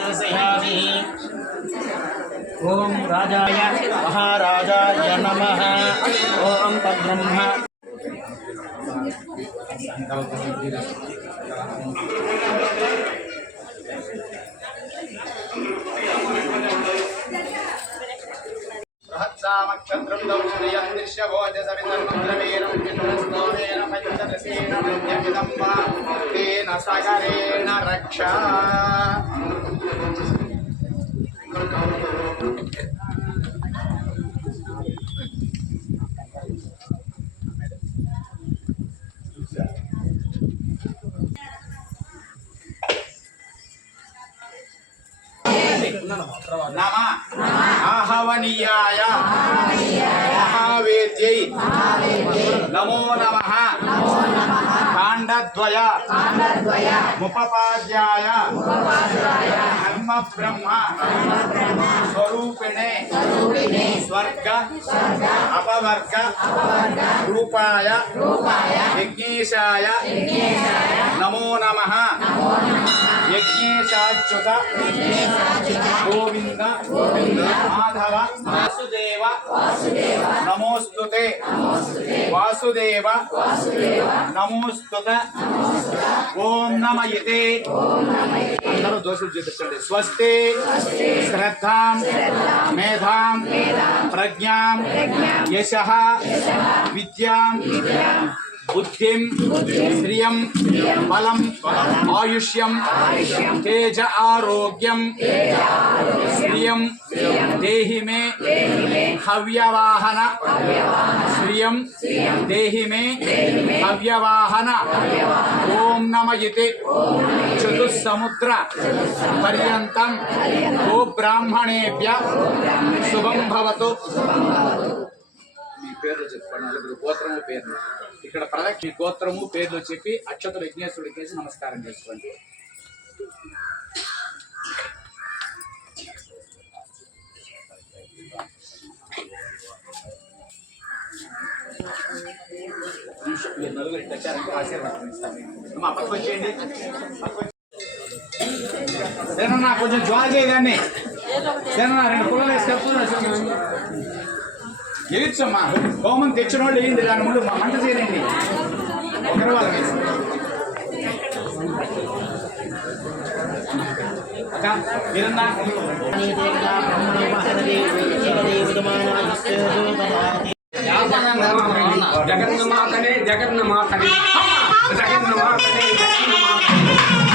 दर्शयामि ॐ राजाय महाराजाय नमः ॐ तद्ब्रह्म बृहत्सामक्षत्रं श्रियं दृश्यभोजसवितर्मद्रवीरं चित्रस्तोमेन पञ्चदशेन मध्यमिदं वा तेन सगरेण रक्षा నమ. ఆహవనీయాయ. మహావేద్యై. నమో నమ. కాండద్వయ. ముపపాద్యాయ ధర్మ బ్రహ్మ. స్వరూపిణే. స్వర్గ. అపవర్గ. రూపాయ. యజ్ఞేశాయ. నమో నమ. యజ్ఞేశాచ్యుత. గోవింద. మాధవ. వాసుదేవ. నమోస్తుతే. వాసుదేవ. నమోస్తుత. ఓం నమ ఇతే అందరూ దోషులు చూపించండి स्वस्ति श्रद्धा मेधा प्रज्ञा यश विद्या बुद्धि श्रिय बल आयुष्यम तेज आरोग्यम श्रिय దేహి మే హవ్యవాహన శ్రియం దేహి మే హవ్యవాహన ఓం నమ ఇతి చతుస్సముద్ర పర్యంతం గోబ్రాహ్మణేభ్య శుభం భవతు మీ పేర్లు చెప్పండి నలుగురు గోత్రము పేర్లు ఇక్కడ ప్రదక్షి మీ గోత్రము పేర్లు చెప్పి అక్షతులు యజ్ఞేశ్వరుడికి వేసి నమస్కారం చేసుకోండి నలుగురు ఇట్లా వచ్చారంటే ఆశీర్వాదం ఇస్తాను అమ్మా వచ్చేయండి కొంచెం జాయిన్ చేయదాన్ని సరేనా రెండు కులం వేసి కప్పుతున్నా ఎయిడ్సమ్మా తెచ్చిన వాళ్ళు వేయండి దాని ముందు మా మంట చేయండి ఒకరి వాళ్ళ వేసి అక్క మీరన్నా జగన్న మాతనే జగన్న మాతనే జగన్న మాతనే జగన్న మాతనే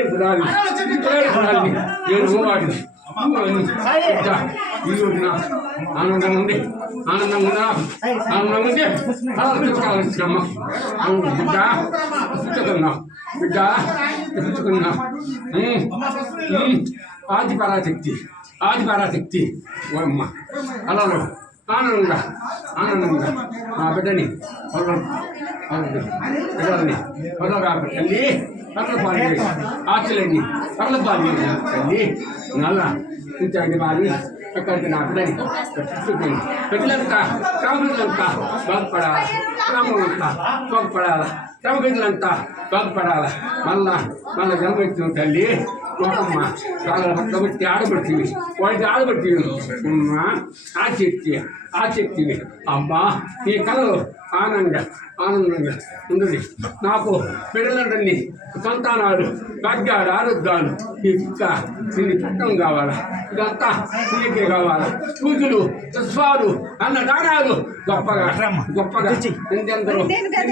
ఏడు పురాలి ఏడు పురాలి ఏడు మూవాడి ఆనందంగా ఉంది ఆనందంగా ఉందా ఆనందంగా ఉంది ఆలోచించుకోవాలమ్మా బిడ్డ పుచ్చుకున్నా బిడ్డ పుచ్చుకున్నా ఆది పరాశక్తి ఆది పరాశక్తి ఓ అమ్మ అలా ఆనందంగా ఆనందంగా. ఆ బిడ్డని పొలం పిల్లల్ని పొలగా తల్లి పక్కల పాలు చేసి పక్కల పాలు తల్లి నల్ల. ఇంచండి వారి అక్కడికి నా బిడ్డని పెట్టుకుని బిడ్డలంతా శ్రమబిడ్డలంతా బాగుపడాలి క్రమంతా బాగుపడాలి శ్రమబిడ్డలంతా బాగుపడాలి మళ్ళా మళ్ళా జన్మ తల్లి ನೋಡಮ್ಮ ಕಾಲರ ಹಗ್ಗಬಟ್ಟಿ ಆಡಬಡ್ತೀವಿ ಒಳಗೆ ಆಡಬಡ್ತೀವಿ ಅಮ್ಮ ಆಚೆ ಇರ್ತೀಯ ಆಚೆ ಇರ್ತೀವಿ ಅಮ್ಮ ಈ ಕಲರು ఆనందంగా ఆనందంగా ఉంది నాకు పిల్లలందరినీ సంతానాలు భాగ్యాలు ఆరోగ్యాలు ఈ కుక్క దీన్ని చట్టం కావాలా? ఇదంతా నీకే కావాలా? పూజలు సస్వాలు అన్న దానాలు గొప్పగా గొప్పగా ఎంతెందరూ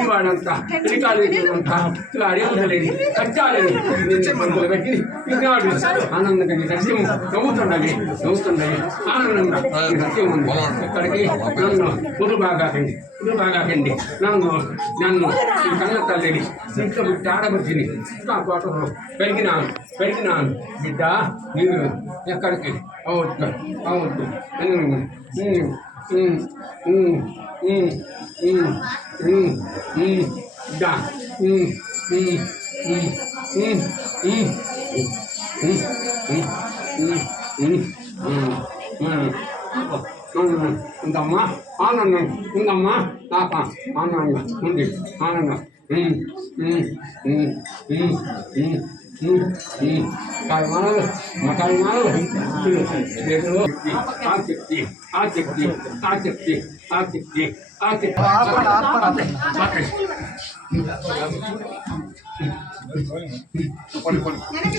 వాడంతా అంతా ఇలా అడిగలేని కష్టాలని నిన్ను మందులు పెట్టి ఈనాడు ఆనందంగా నీ సత్యం నవ్వుతుండవి నవ్వుతుండవి ఆనందంగా సత్యం ఉంది. ఇక్కడికి నన్ను పొదు బాగాకండి ಆಡಬೇಡಿ ನಾನು ನಾನು ಕಣ್ಣ ತಲ್ಲೆಡಿ ಇಂಥ ಬಿಟ್ಟು ಆಡಬರ್ತೀನಿ ಕಾಪಾಡರು పెరిగినాను పెరిగినాను బిడ్డ నీవు ఎక్కడికి అవద్దు అవద్దు బిడ్డ Mm-hmm. இந்தம்மா ஆனந்தம். இந்தம்மா தாத்தா. ஆனந்தம். முந்தி. ஆனந்தம். ம் ம் ம் ம் ம் கருமானது ஆசக்தி ஆசக்தி ஆசக்தி ஆசக்தி ஆசக்தி எனக்கு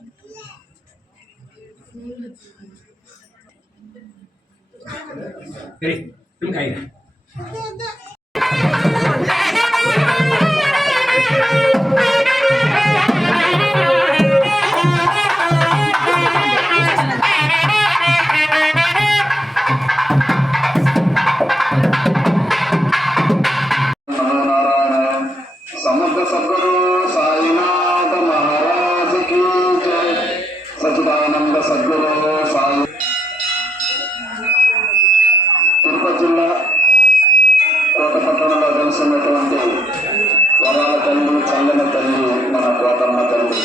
给你怎么可以 వెలిసినటువంటి వరాల తల్లి చల్లని తల్లి మన కోటమ్మ తల్లి.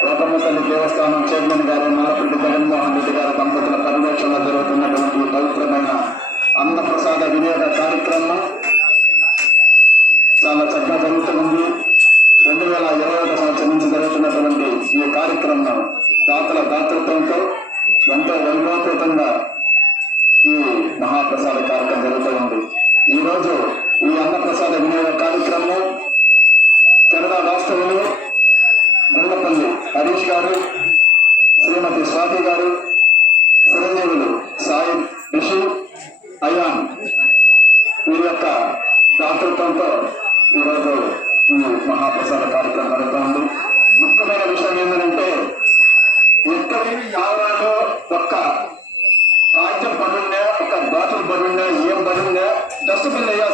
కోటమ్మ తల్లి దేవస్థానం చైర్మన్ గారు నల్లపల్లి జగన్మోహన్ రెడ్డి గారి దంపతుల పరిరక్షణ జరుగుతున్నటువంటి పవిత్రమైన అన్నప్రసాద వినియోగ కార్యక్రమం చాలా చక్కగా జరుగుతుంది రెండు వేల ఇరవై ఒక సంవత్సరం నుంచి జరుగుతున్నటువంటి ఈ కార్యక్రమం దాతల దాతృత్వంతో ఎంతో వైభవపేతంగా ఈ మహాప్రసాద కార్యక్రమం జరుగుతూ ఉంది. ఈ రోజు ఈ అన్నప్రసాద వినియోగ కార్యక్రమం కెనడా రాష్ట్రంలో గుండపల్లి హరీష్ గారు శ్రీమతి స్వాతి గారు చిరంజీవులు సాయి విషు అయాన్ వీరి యొక్క దాతృత్వంతో ఈరోజు ఈ మహాప్రసాద కార్యక్రమం జరుగుతుంది ముఖ్యమైన విషయం ఏంటంటే ఎక్కడి యావరాలో ఒక్క కాగితం పడుండే ఒక బాటిల్ పడుండే ఏం పడుండే డస్ట్బిన్ వేయాల్సిన